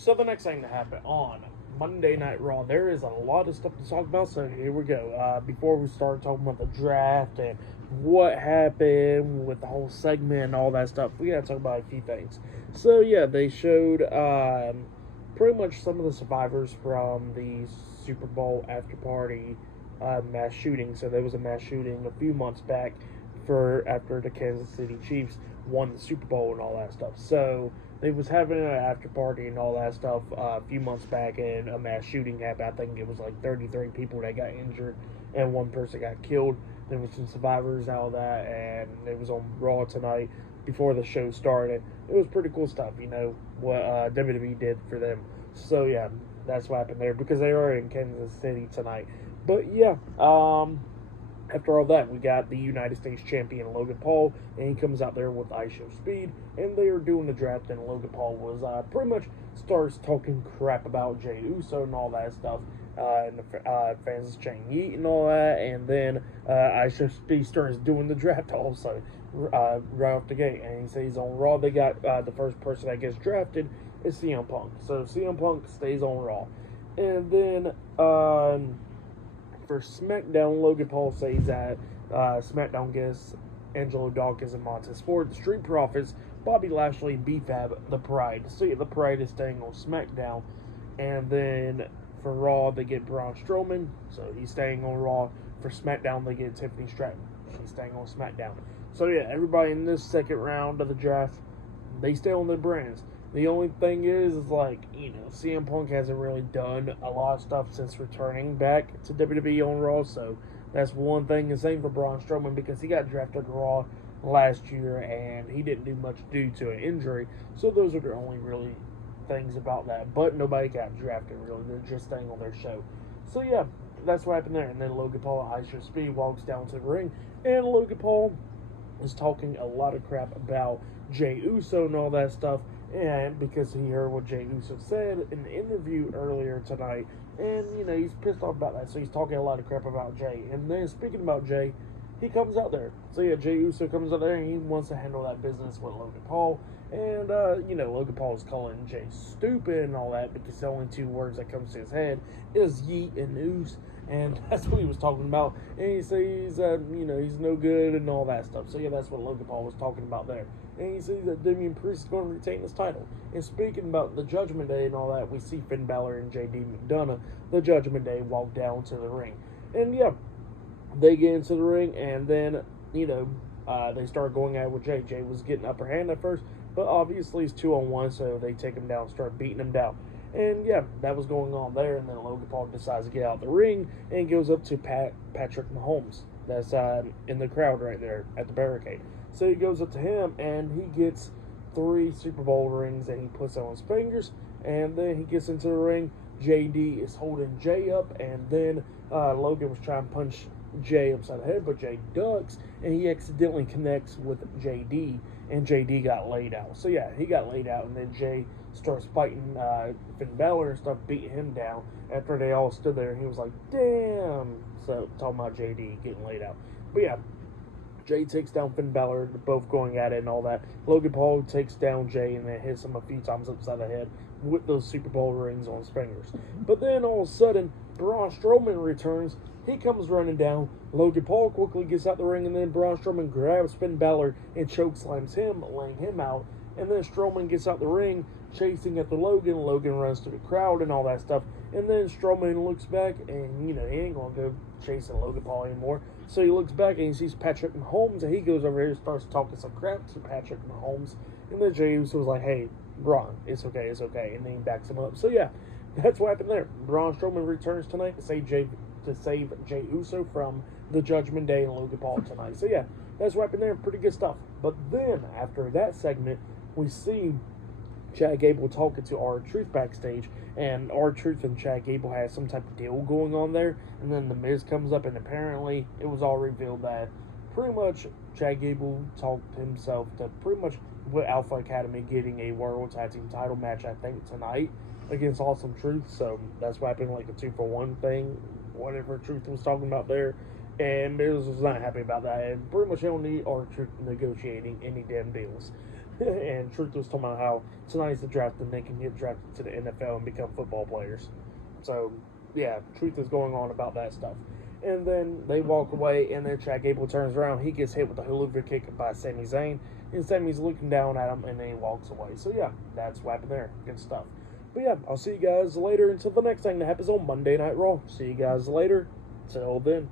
So the next thing to happen on Monday Night Raw, there is a lot of stuff to talk about. So here we go. Before we start talking about the draft and what happened with the whole segment and all that stuff, we gotta talk about a few things. So yeah, they showed pretty much some of the survivors from the Super Bowl after party mass shooting. So there was a mass shooting a few months back for after the Kansas City Chiefs won the Super Bowl and all that stuff. So they was having an after party and all that stuff a few months back, and a mass shooting happened. I think it was like 33 people that got injured and one person got killed. There was some survivors out of that, and it was on Raw tonight before the show started. It was pretty cool stuff, what WWE did for them. So yeah, that's what happened there because they are in Kansas City tonight. But yeah, after all that, we got the United States champion Logan Paul, and he comes out there with Ice Show Speed, and they are doing the draft, and Logan Paul was pretty much starts talking crap about Jey Uso and all that stuff, and the fans chanting yeet and all that, and then Ice Show Speed starts doing the draft also right off the gate, and he says on Raw they got the first person that gets drafted is CM Punk, so CM Punk stays on Raw, and then for SmackDown, Logan Paul says that SmackDown gets Angelo Dawkins and Montez Ford, the Street Profits, Bobby Lashley, B-Fab, The Pride. So yeah, The Pride is staying on SmackDown. And then for Raw, they get Braun Strowman, so he's staying on Raw. For SmackDown, they get Tiffany Stratton. She's staying on SmackDown. So yeah, everybody in this second round of the draft, they stay on their brands. The only thing is like, CM Punk hasn't really done a lot of stuff since returning back to WWE on Raw, so that's one thing. And same for Braun Strowman because he got drafted to Raw last year and he didn't do much due to an injury, so those are the only really things about that. But nobody got drafted really, they're just staying on their show. So yeah, that's what happened there. And then Logan Paul, Ice Show Speed, walks down to the ring, and Logan Paul is talking a lot of crap about Jey Uso and all that stuff, and because he heard what Jey Uso said in the interview earlier tonight, and he's pissed off about that, so he's talking a lot of crap about Jey. And then speaking about Jey, he comes out there. So yeah, Jey Uso comes out there and he wants to handle that business with Logan Paul, and Logan Paul is calling Jey stupid and all that because the only two words that comes to his head is yeet and oos. And that's what he was talking about. And he says, he's no good and all that stuff. So yeah, that's what Logan Paul was talking about there. And he says that Damian Priest is going to retain his title. And speaking about the Judgment Day and all that, we see Finn Balor and J.D. McDonough, the Judgment Day, walk down to the ring. And yeah, they get into the ring, and then, they start going at it with Jey. Jey was getting upper hand at first, but obviously it's 2-on-1, so they take him down, start beating him down. And yeah, that was going on there, and then Logan Paul decides to get out the ring and goes up to Patrick Mahomes. That's in the crowd right there at the barricade. So he goes up to him, and he gets 3 Super Bowl rings that he puts on his fingers, and then he gets into the ring. JD is holding Jey up, and then Logan was trying to punch Jey upside the head, but Jey ducks, and he accidentally connects with JD, and JD got laid out. So yeah, he got laid out, and then Jey starts fighting Finn Balor and stuff, beating him down after they all stood there, and he was like, damn. So talking about JD getting laid out. But yeah, Jey takes down Finn Balor, both going at it and all that. Logan Paul takes down Jey and then hits him a few times upside the head with those Super Bowl rings on his fingers. But then all of a sudden, Braun Strowman returns. He comes running down. Logan Paul quickly gets out the ring, and then Braun Strowman grabs Finn Balor and chokeslams him, laying him out. And then Strowman gets out the ring, chasing after Logan. Logan runs to the crowd and all that stuff. And then Strowman looks back, and, he ain't going to go chasing Logan Paul anymore. So he looks back, and he sees Patrick Mahomes, and he goes over here and starts talking some crap to Patrick Mahomes. And then Jey Uso was like, hey, Braun, it's okay. And then he backs him up. So yeah, that's what happened there. Braun Strowman returns tonight to save Jey Uso from the Judgment Day and Logan Paul tonight. So yeah, that's what happened there. Pretty good stuff. But then, after that segment, we see Chad Gable talking to R-Truth backstage, and R-Truth and Chad Gable had some type of deal going on there, and then The Miz comes up, and apparently it was all revealed that pretty much Chad Gable talked himself to pretty much with Alpha Academy getting a World Tag Team title match, I think, tonight against Awesome Truth. So that's what happened, like a 2-for-1 thing, whatever Truth was talking about there. And Miz was not happy about that, and pretty much he don't need R-Truth negotiating any damn deals. and Truth was talking about how tonight's the draft and they can get drafted to the NFL and become football players. So, yeah, Truth is going on about that stuff. And then they walk away, and then Chad Gable turns around. He gets hit with a hula kick by Sami Zayn, and Sami's looking down at him, and then he walks away. So, yeah, that's what happened there. Good stuff. But, yeah, I'll see you guys later until the next thing that happens on Monday Night Raw. See you guys later. Till then.